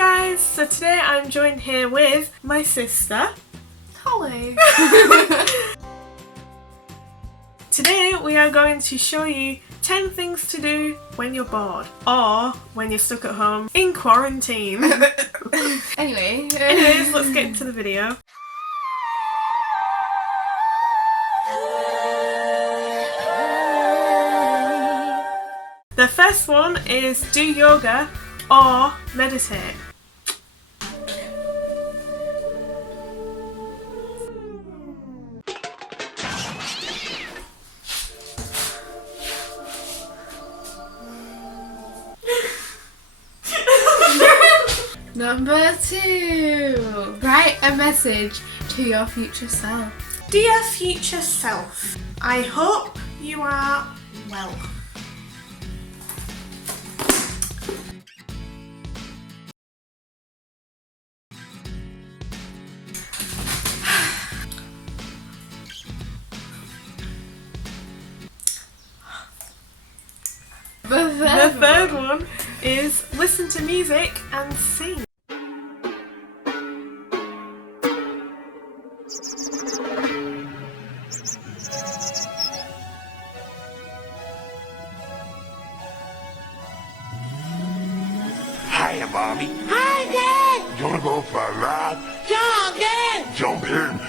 guys, so today I'm joined here with my sister, Holly. Today we are going to show you 10 things to do when you're bored or when you're stuck at home in quarantine. Anyways, let's get into the video. The first one is do yoga or meditate. Number 2. Write a message to your future self. Dear future self, I hope you are well. The third one is listen to music and sing. Hiya, Bobby. Hi, Dad. You wanna go for a ride? Jump in. Jump in.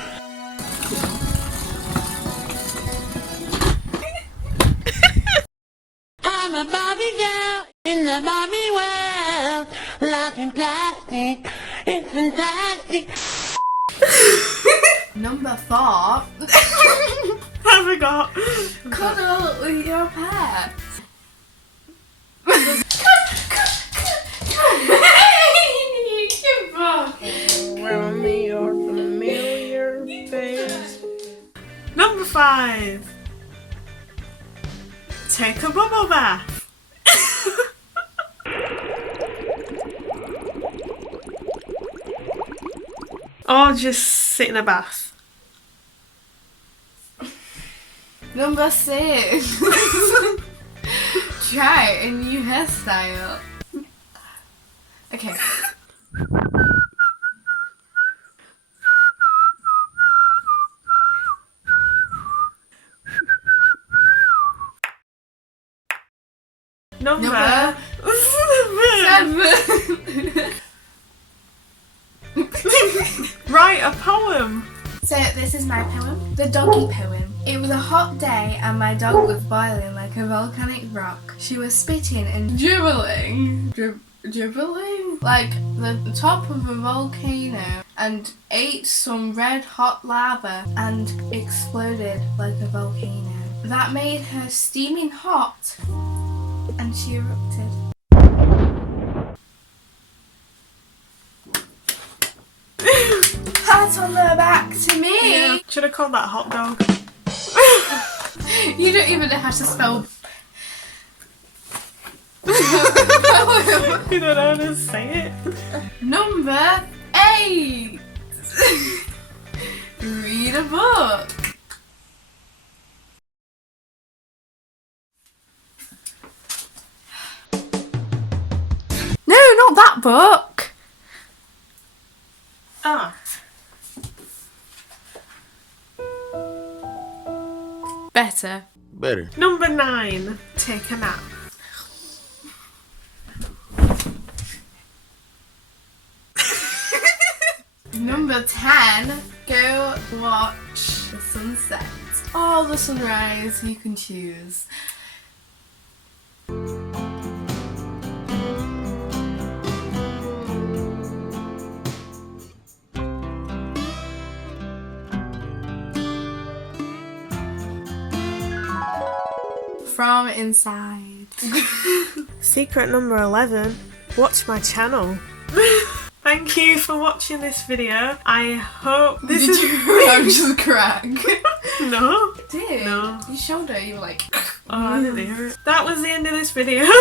I'm a Bobby girl in the Bobby world. Life in plastic, it's fantastic. Number 4. I forgot. Cuddle with your pet. Around me your familiar face. Number 5. Take a bubble bath. Or just sit in a bath. Number 6. Try a new hairstyle. Okay. Number 7. Write a poem. So this is my poem, the doggy poem. It was a hot day and my dog was boiling like a volcanic rock. She was spitting and dribbling like the top of a volcano and ate some red hot lava and exploded like a volcano. That made her steaming hot and she erupted. Pat on the back to me. Yeah. Should have called that hot dog. You don't even know how to spell. You don't know how to say it. Number 8. Read a book. No, not that book. Ah. Better. Number 9. Take a nap. Number 10. Go watch the sunset or the sunrise. You can choose. From inside. Secret number 11. Watch my channel. Thank you for watching this video. I hope this is... Did you just crack? No. Did? No. You showed her, you were like... Oh, I didn't hear it. That was the end of this video. You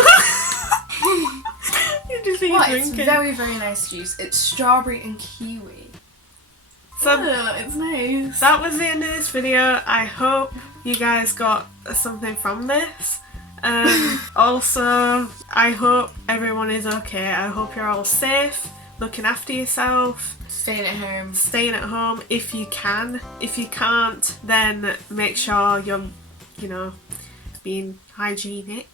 just see What? you It's drinking. very, very nice juice. It's strawberry and kiwi. So It's nice. that was the end of this video. I hope you guys got something from this. Also, I hope everyone is okay. I hope you're all safe. looking after yourself, Staying at home. staying at home if you can. If you can't, then make sure you're, you know, being hygienic.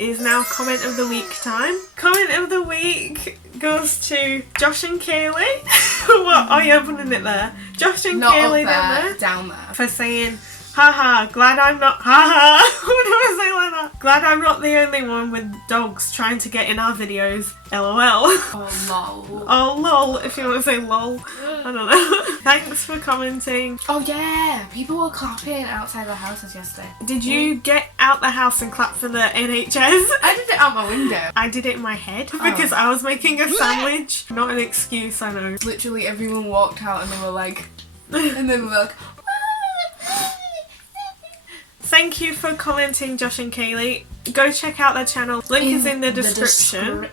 Is now comment of the week time. Comment of the week goes to Josh and Kaylee. What are you opening it there? Josh and Not Kaylee up there, down there. for saying, haha, glad I'm not, haha, what do I say like that? Glad I'm not the only one with dogs trying to get in our videos, lol. Oh lol. Oh lol, if you want to say lol. I don't know. Thanks for commenting. Oh yeah, people were clapping outside the houses yesterday. Did you get out the house and clap for the NHS? I did it out my window. I did it in my head because I was making a sandwich. Not an excuse, I know. Literally everyone walked out and they were like, and then we were like, Thank you for commenting, Josh and Kaylee. Go check out their channel. Link is in the description.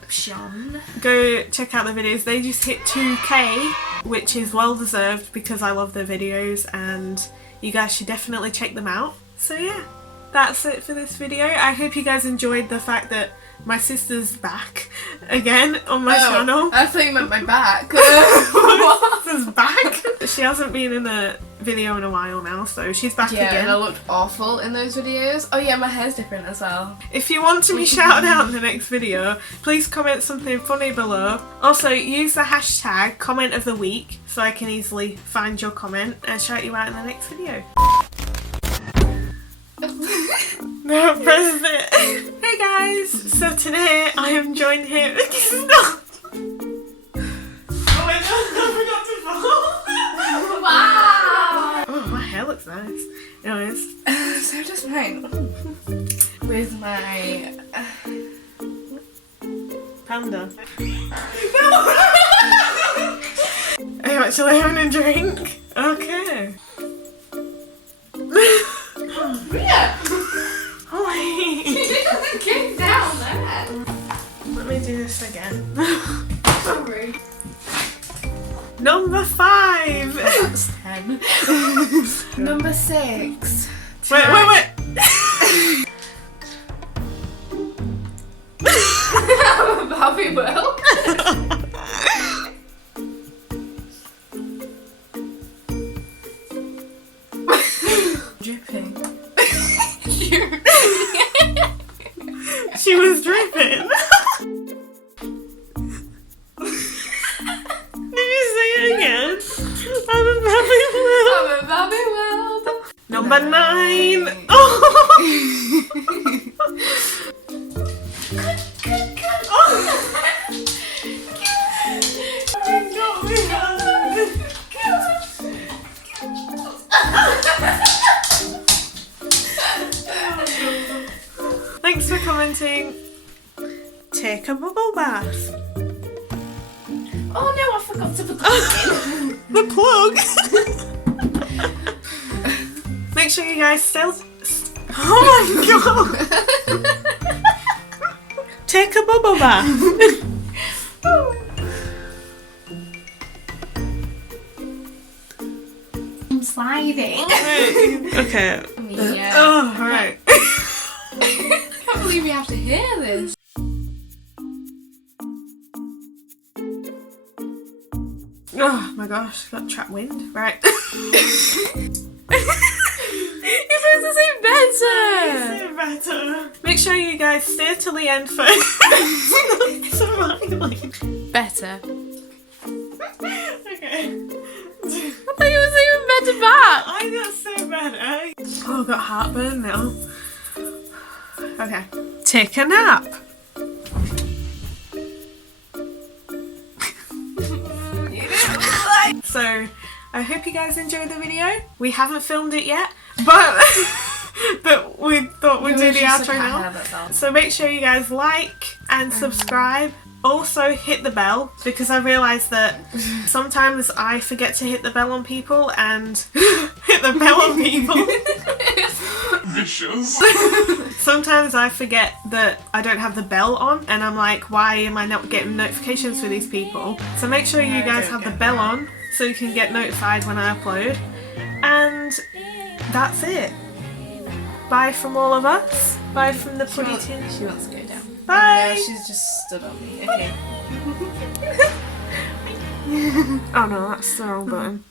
Go check out the videos. They just hit 2k, which is well deserved because I love their videos and you guys should definitely check them out. So yeah, that's it for this video. I hope you guys enjoyed the fact that my sister's back again on my channel. I thought you meant my back. My sister's back. She hasn't been in a video in a while now, so she's back Yeah, again. and I looked awful in those videos. Oh yeah, my hair's different as well. If you want to be shouted out in the next video, please comment something funny below. Also, use the hashtag comment of the week so I can easily find your comment and shout you out in the next video. No, press it. Hey guys, so today I am joined here. Stop. Oh my god, I forgot to fall. Wow! Oh, my hair looks nice. Anyways. So does mine. With my... Panda. Are you actually having a drink? Okay. Yeah! Get down there! Let me do this again. Sorry. Number 5! That's 10. Number 6. Wait. Bobby Will. Dripping. She was dripping. Did you say it again? I'm a Bobby Will. I'm a Bobby Will. Number 9. Oh. Thanks for commenting. Take a bubble bath. Oh no, I forgot to put that in. The plug. Make sure you guys still. Oh my god. Take a bubble bath. I'm sliding. Okay. Yeah. Oh, alright. I can't believe we have to hear this. Oh my gosh, got trapped wind. Right. You're supposed to say better. Better. Make sure you guys stay till the end for smiling. Better. Okay. I thought you were saying better back. I got so better. Oh, I've got heartburn now. Okay. Take a nap. So, I hope you guys enjoyed the video. We haven't filmed it yet, but we thought we'd do the outro now. So make sure you guys like and subscribe. Also hit the bell because I realised that sometimes I forget to hit the bell on people and hit the bell on people. Vicious. Sometimes I forget that I don't have the bell on and I'm like, why am I not getting notifications for these people? So make sure you guys have the bell on so you can get notified when I upload. And that's it. Bye from all of us. Bye from the Puddy Tin. She wants to go down. Bye. No, she's just stood on me. Okay. Oh no, that's the wrong button.